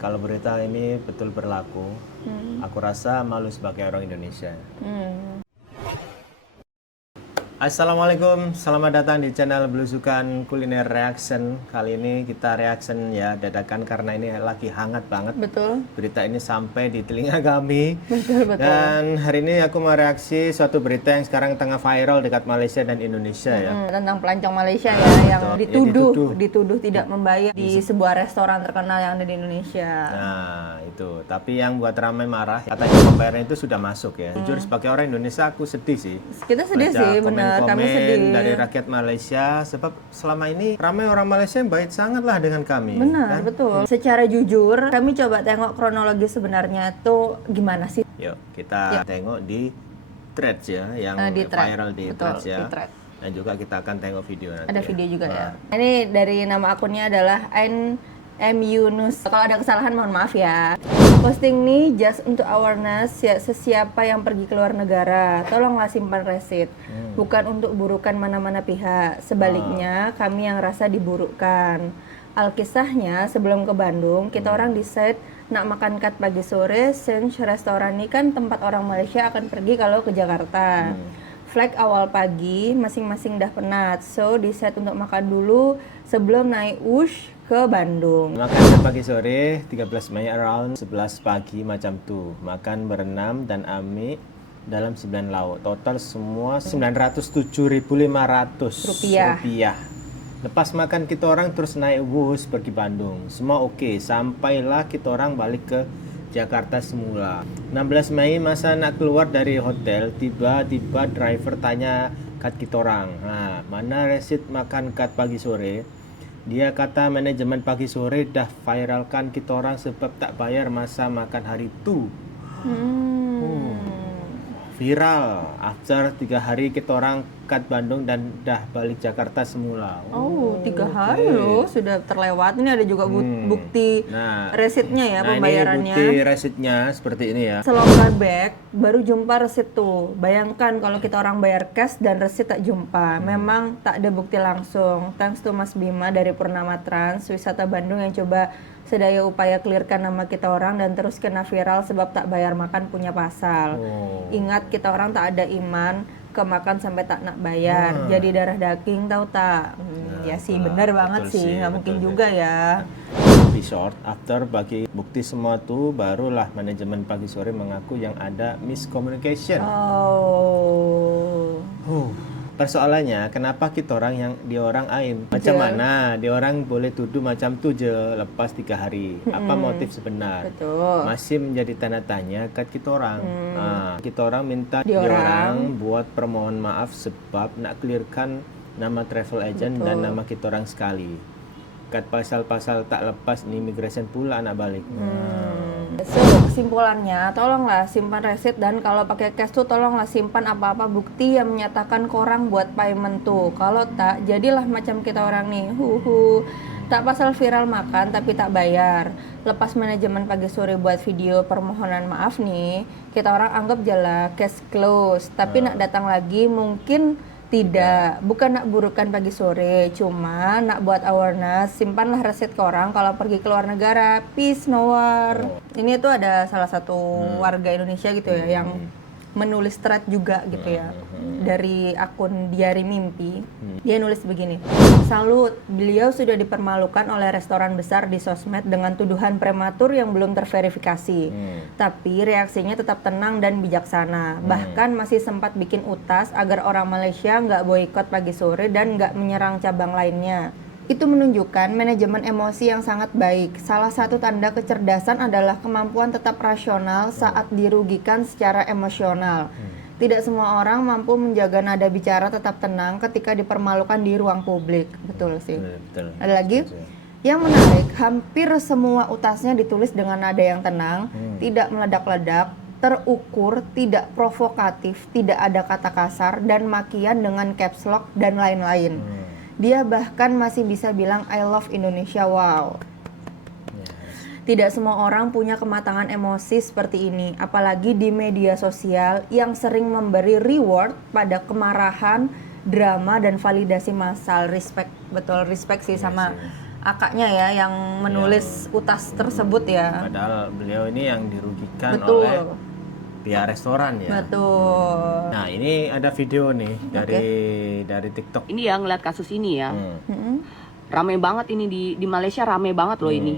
Kalau berita ini betul berlaku, aku rasa malu sebagai orang Indonesia. Assalamualaikum, selamat datang di channel Belusukan Kuliner Reaction. Kali ini kita reaction ya dadakan karena ini lagi hangat banget. Betul. Berita ini sampai di telinga kami. Betul. Dan hari ini aku mau reaksi suatu berita yang sekarang tengah viral dekat Malaysia dan Indonesia ya. Tentang pelancong Malaysia ya yang dituduh tidak membayar di sebuah restoran terkenal yang ada di Indonesia. Nah itu, tapi yang buat ramai marah katanya pembayaran itu sudah masuk ya. Jujur sebagai orang Indonesia aku sedih sih. Kita sedih Baca sih, benar. Kami sedih dari rakyat Malaysia sebab selama ini ramai orang Malaysia yang baik sangat lah dengan kami. Benar, kan? betul. Secara jujur, kami coba tengok kronologi sebenarnya tuh gimana sih. Yuk kita tengok di threads ya, yang viral di Betul, threads ya. di thread. Dan juga kita akan tengok video nanti. Ada video juga ya. Ini dari nama akunnya adalah M Yunus. Kalau ada kesalahan mohon maaf ya. Posting nih just untuk awareness ya, sesiapa yang pergi ke luar negara, tolonglah simpan resit. Bukan untuk burukan mana-mana pihak. Sebaliknya, kami yang rasa diburukkan. Alkisahnya sebelum ke Bandung, kita orang decide nak makan kat pagi sore, since restoran ini kan tempat orang Malaysia akan pergi kalau ke Jakarta. Flight awal pagi, masing-masing dah penat, so decide untuk makan dulu sebelum naik Wush ke Bandung. Makan pagi sore 13 Mei around 11 pagi macam tuh. Makan berenam dan amik dalam 9 lauk. Total semua 907.500 rupiah. Lepas makan kita orang terus naik bus pergi Bandung. Semua oke, sampailah kita orang balik ke Jakarta semula. 16 Mei masa nak keluar dari hotel, tiba-tiba driver tanya kat kita orang. Nah, mana resit makan kat pagi sore? Dia kata manajemen pagi sore dah viralkan kita orang sebab tak bayar masa makan hari itu. Viral. After 3 hari kita orang kat Bandung dan dah balik Jakarta semula. 3 hari loh sudah terlewat. Ini ada juga bukti resitnya ya, pembayarannya. Ini bukti resitnya seperti ini ya. Selongkar back baru jumpa resit tuh. Bayangkan kalau kita orang bayar cash dan resit tak jumpa. Memang tak ada bukti langsung. Thanks to Mas Bima dari Purnama Trans Wisata Bandung yang coba sedaya upaya clearkan nama kita orang dan terus kena viral sebab tak bayar makan punya pasal. Ingat kita orang tak ada iman, kemakan sampai tak nak bayar, jadi darah daging tahu tak? Ya sih benar banget sih, nggak mungkin juga ya. Di short, after bagi bukti semua tuh barulah manajemen pagi sore mengaku yang ada miscommunication. Persoalannya, kenapa kita orang yang diorang aim? Macam mana diorang boleh tuduh macam tu je lepas 3 hari? Apa motif sebenar? Betul. Masih menjadi tanda tanya kat kita orang. Kita orang minta diorang buat permohon maaf sebab nak clearkan nama travel agent dan nama kita orang sekali. Kat pasal-pasal tak lepas ni immigration pula nak balik. So, kesimpulannya, tolonglah simpan resit dan kalau pakai cash tuh tolonglah simpan apa-apa bukti yang menyatakan korang buat payment tuh. Kalau tak, jadilah macam kita orang nih. Tak pasal viral makan tapi tak bayar. Lepas manajemen pagi sore buat video permohonan maaf nih, kita orang anggap jala cash close. Tapi nak datang lagi mungkin tidak, bukan nak burukan pagi sore, cuma nak buat awareness, simpanlah resit ke orang kalau pergi ke luar negara, peace no war. Ini tuh ada salah satu warga Indonesia gitu ya yang menulis thread juga gitu ya dari akun Diari Mimpi. Dia nulis begini, salut, beliau sudah dipermalukan oleh restoran besar di sosmed dengan tuduhan prematur yang belum terverifikasi. Tapi reaksinya tetap tenang dan bijaksana. Bahkan masih sempat bikin utas agar orang Malaysia nggak boikot pagi sore dan nggak menyerang cabang lainnya. Itu menunjukkan manajemen emosi yang sangat baik. Salah satu tanda kecerdasan adalah kemampuan tetap rasional saat dirugikan secara emosional. Tidak semua orang mampu menjaga nada bicara tetap tenang ketika dipermalukan di ruang publik. Betul sih. Betul. Ada lagi? Yang menarik, hampir semua utasnya ditulis dengan nada yang tenang, tidak meledak-ledak, terukur, tidak provokatif, tidak ada kata kasar, dan makian dengan caps lock dan lain-lain. Dia bahkan masih bisa bilang I love Indonesia, wow. Tidak semua orang punya kematangan emosi seperti ini, apalagi di media sosial yang sering memberi reward pada kemarahan, drama, dan validasi massal. Respect, betul respect sih sama akaknya ya yang menulis utas tersebut ya. Padahal beliau ini yang dirugikan Betul. oleh pihak restoran ya. Betul. Nah, ini ada video nih dari TikTok. Ini yang ngeliat kasus ini ya, Mm-mm. rame banget ini di Malaysia, rame banget loh ini.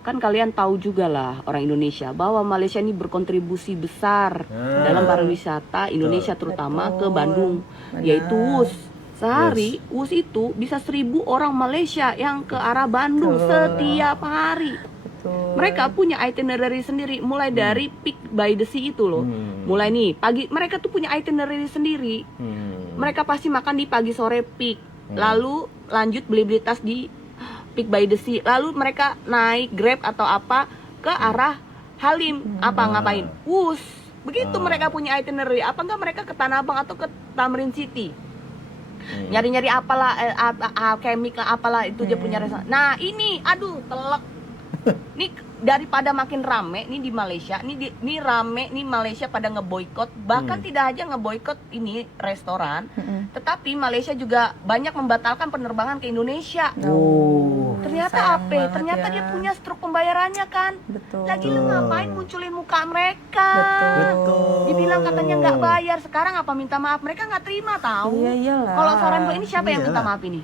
Kan kalian tahu juga lah orang Indonesia bahwa Malaysia ini berkontribusi besar dalam pariwisata Indonesia terutama ke Bandung, Benar. yaitu WUS. Sehari WUS itu bisa 1.000 orang Malaysia yang ke arah Bandung setiap hari. Betul. Mereka punya itinerary sendiri, mulai dari Peak by the Sea itu loh. Mulai nih pagi, mereka tuh punya itinerary sendiri. Mereka pasti makan di pagi sore Peak, lalu lanjut beli tas di Peak by the Sea, lalu mereka naik Grab atau apa ke arah Halim, ngapain? Wus, begitu mereka punya itinerary. Apa enggak mereka ke Tanah Abang atau ke Tamrin City? Nyari-nyari apalah, kemik lah apalah itu dia punya restoran. Nah ini, aduh telek. Nih daripada makin rame nih di Malaysia, nih rame nih Malaysia pada ngeboikot, bahkan tidak aja ngeboikot ini restoran, tetapi Malaysia juga banyak membatalkan penerbangan ke Indonesia. Ternyata sayang apa? banget Ternyata ya. dia punya struk pembayarannya kan. Betul. Lagi lu ngapain munculin muka mereka? Betul. Dibilang katanya nggak bayar, sekarang apa minta maaf? Mereka nggak terima tahu. Iya, iyalah. Kalau saran gue ini siapa yang minta Iyalah. maaf ini?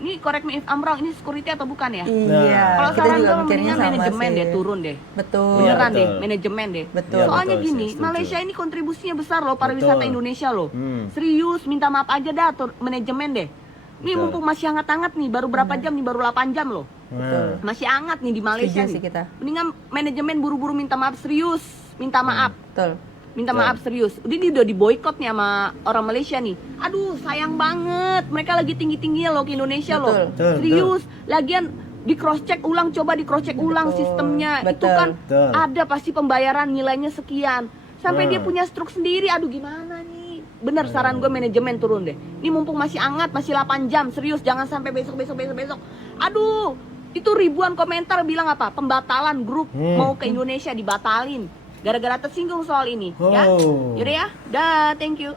Ini correct me if I'm wrong, ini security atau bukan ya? Iya. Kalau kita saran juga gue mikirnya mendingan sama manajemen sih. deh turun deh. Betul. Iya, Beneran deh, betul. manajemen deh. Betul. Iya, Soalnya betul, gini, saya setuju. Malaysia ini kontribusinya besar loh pariwisata Betul. Indonesia loh. Hmm. Serius, minta maaf aja dah manajemen deh. Nih Betul. mumpung masih hangat-hangat nih, baru berapa jam nih, baru 8 jam loh. Nah, Masih hangat nih di Malaysia Setuju sih nih. kita. Mendingan manajemen buru-buru minta maaf serius, minta maaf. Betul. Minta Betul. maaf serius. Udah diboikot nih sama orang Malaysia nih. Aduh, sayang banget. Mereka lagi tinggi-tingginya loh ke Indonesia Betul. loh. Betul, Serius. Lagian di cross check ulang, coba di cross check ulang Betul. sistemnya. Itu Betul. kan Betul. ada pasti pembayaran nilainya sekian. Sampai Hmm. dia punya struk sendiri. Aduh, gimana nih? Bener saran gue manajemen turun deh. Ini mumpung masih hangat, masih 8 jam. Serius, jangan sampai besok. Aduh, itu ribuan komentar bilang apa? Pembatalan grup mau ke Indonesia dibatalin. Gara-gara tersinggung soal ini, ya. Oh. Yaudah ya, dah, thank you.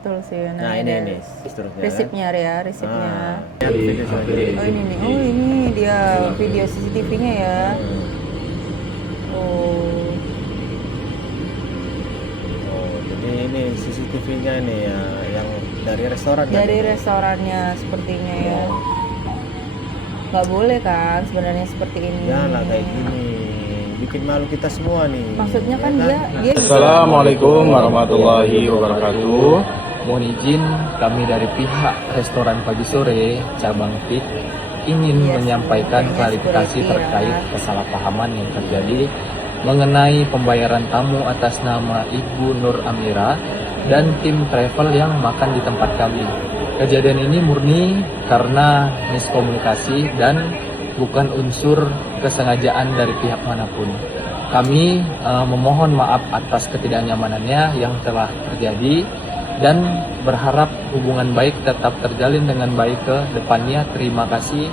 Betul sih. Nah, ini seterusnya. kan? Resipnya ya, resipnya. Ah, lihat video selanjutnya. Oh ini nih. Oh ini dia video CCTV-nya ya. Oh. Oh, jadi ini CCTV-nya nih ya, yang dari restoran. kan? Dari restorannya sepertinya ya. Nggak boleh kan sebenarnya seperti ini. Janganlah kayak gini, bikin malu kita semua nih. Maksudnya kan Ya dia bisa. Assalamualaikum warahmatullahi wabarakatuh. Mohon izin kami dari pihak restoran pagi sore cabang PIK ingin menyampaikan klarifikasi terkait kesalahpahaman yang terjadi mengenai pembayaran tamu atas nama Ibu Nur Amira dan tim travel yang makan di tempat kami. Kejadian ini murni karena miskomunikasi dan bukan unsur kesengajaan dari pihak manapun. Kami memohon maaf atas ketidaknyamanannya yang telah terjadi dan berharap hubungan baik tetap terjalin dengan baik ke depannya. Terima kasih.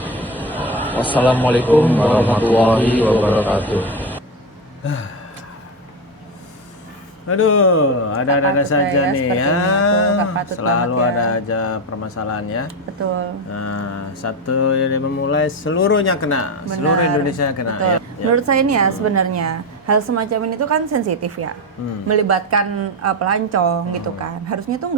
Wassalamualaikum warahmatullahi wabarakatuh. Aduh, ada-ada Patut saja ya, nih sepertinya ya. tuh, nggak patut Selalu banget ya. ada aja permasalahannya. Betul. Nah, satu yang memulai seluruhnya kena, seluruh Benar. Indonesia kena. Betul. Ya. Menurut saya ini ya sebenarnya hal semacam ini tuh kan sensitif ya, melibatkan pelancong gitu kan. Harusnya tuh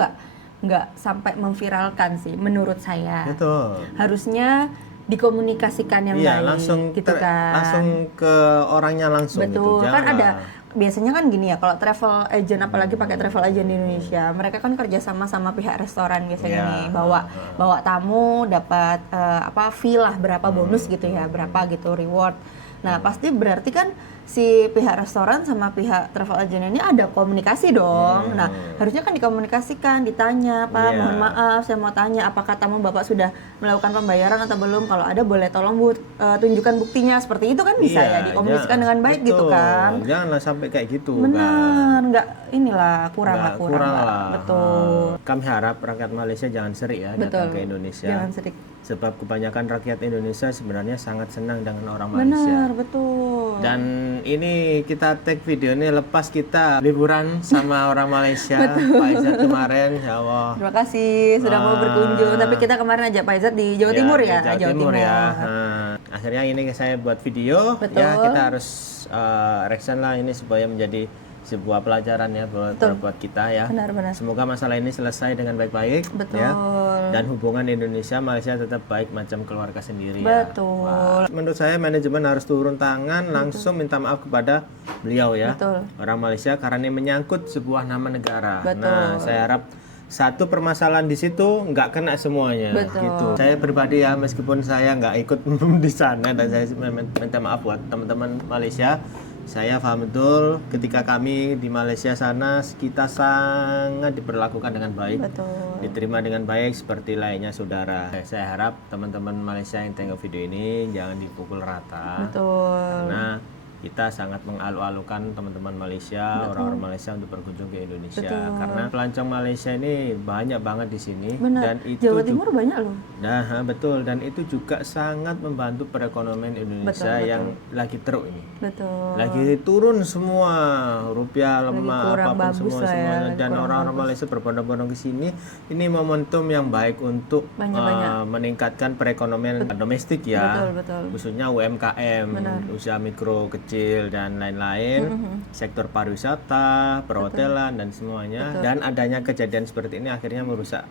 nggak sampai memviralkan sih, menurut saya. Betul. Harusnya dikomunikasikan yang Iya, baik, langsung gitu kan. langsung ke orangnya langsung Betul, gitu. kan Jangan. ada biasanya kan gini ya, kalau travel agent apalagi pakai travel agent di Indonesia, mereka kan kerja sama pihak restoran biasanya Iya. nih, bawa tamu dapat fee lah berapa bonus gitu ya, berapa gitu reward. Nah, pasti berarti kan si pihak restoran sama pihak travel agent ini ada komunikasi dong. Nah, harusnya kan dikomunikasikan, ditanya, Pak, Iya. mohon maaf, saya mau tanya apakah tamu Bapak sudah melakukan pembayaran atau belum? Kalau ada boleh tolong tunjukkan buktinya. Seperti itu kan bisa Iya, ya dikomunikasikan dengan baik gitu betul. kan. Janganlah sampai kayak gitu. Benar, nggak inilah kurang Nggak, lah, kurang lah. lah. Betul. Kami harap rakyat Malaysia jangan serik ya datang Betul. ke Indonesia. Jangan sedih. Sebab kebanyakan rakyat Indonesia sebenarnya sangat senang dengan orang Malaysia. Benar, betul. Dan ini kita take video ini lepas kita liburan sama orang Malaysia. Pak Izzat kemarin, ya Allah. Terima kasih sudah mau berkunjung. Tapi kita kemarin ajak Pak Izzat di Jawa Timur ya. Jawa Timur ya. Nah, akhirnya ini saya buat video. Betul. Ya kita harus reaction lah ini supaya menjadi sebuah pelajaran ya buat kita ya. Benar-benar. Semoga masalah ini selesai dengan baik-baik. Betul. Ya. Dan hubungan Indonesia Malaysia tetap baik macam keluarga sendiri Betul. ya. Wah. Menurut saya manajemen harus turun tangan langsung minta maaf kepada beliau ya. Betul. Orang Malaysia karena ini menyangkut sebuah nama negara. Betul. Nah, saya harap satu permasalahan di situ nggak kena semuanya. Betul. Gitu. Saya pribadi ya meskipun saya nggak ikut di sana dan saya minta maaf buat teman-teman Malaysia. Saya paham betul ketika kami di Malaysia sana kita sangat diperlakukan dengan baik, Betul. diterima dengan baik seperti lainnya saudara. Saya harap teman-teman Malaysia yang tengok video ini jangan dipukul rata. Betul. Karena kita sangat mengalu-alukan teman-teman Malaysia, orang-orang Malaysia untuk berkunjung ke Indonesia. Betul. Karena pelancong Malaysia ini banyak banget di sini. Benar. Dan itu Jawa Timur banyak loh. Nah, betul, dan itu juga sangat membantu perekonomian Indonesia Betul. yang lagi teruk ini. Betul. Lagi turun semua, rupiah lemah, kurang apapun bagus lah ya, semuanya. lagi Dan kurang orang-orang bagus. Malaysia berbondong-bondong ke sini. Ini momentum yang baik untuk Banyak-banyak. meningkatkan perekonomian domestik ya. Betul, betul. Khususnya UMKM, Benar. usaha mikro kecil dan lain-lain, sektor pariwisata, perhotelan dan semuanya. Betul. Dan adanya kejadian seperti ini akhirnya merusak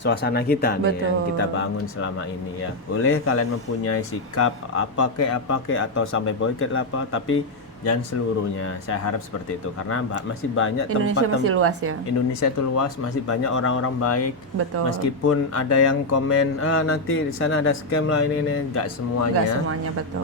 suasana kita nih yang Betul. kita bangun selama ini ya. Boleh kalian mempunyai sikap apa kek atau sampai boykot lah apa, tapi jangan seluruhnya. Saya harap seperti itu karena masih banyak Indonesia tempat masih luas ya. Indonesia itu luas, masih banyak orang-orang baik. Betul. Meskipun ada yang komen nanti di sana ada scam lah ini nggak semuanya. Enggak semuanya, betul.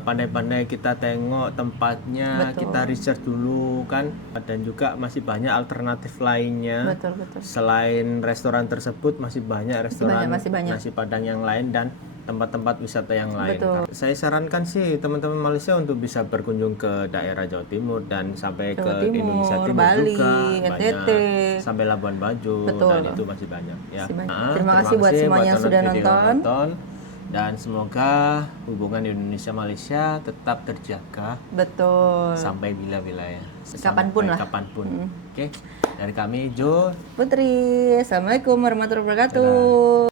Pandai-pandai kita tengok tempatnya, Betul. kita research dulu kan, dan juga masih banyak alternatif lainnya. Betul, betul. Selain restoran tersebut masih banyak restoran masih banyak. nasi padang yang lain dan tempat-tempat wisata yang lain. Betul. Saya sarankan sih teman-teman Malaysia untuk bisa berkunjung ke daerah Jawa Timur dan sampai Jawa ke Timur, Indonesia Timur Bali, juga NTT. banyak. Sampai Labuan Bajo Betul. dan itu masih banyak ya. Masih banyak. Terima kasih buat semua yang sudah nonton. Dan semoga hubungan Indonesia Malaysia tetap terjaga Betul. sampai bila-bila ya. Kapanpun Sampai lah. Kapanpun. Oke. Dari kami Jo. Putri, Assalamualaikum warahmatullahi wabarakatuh.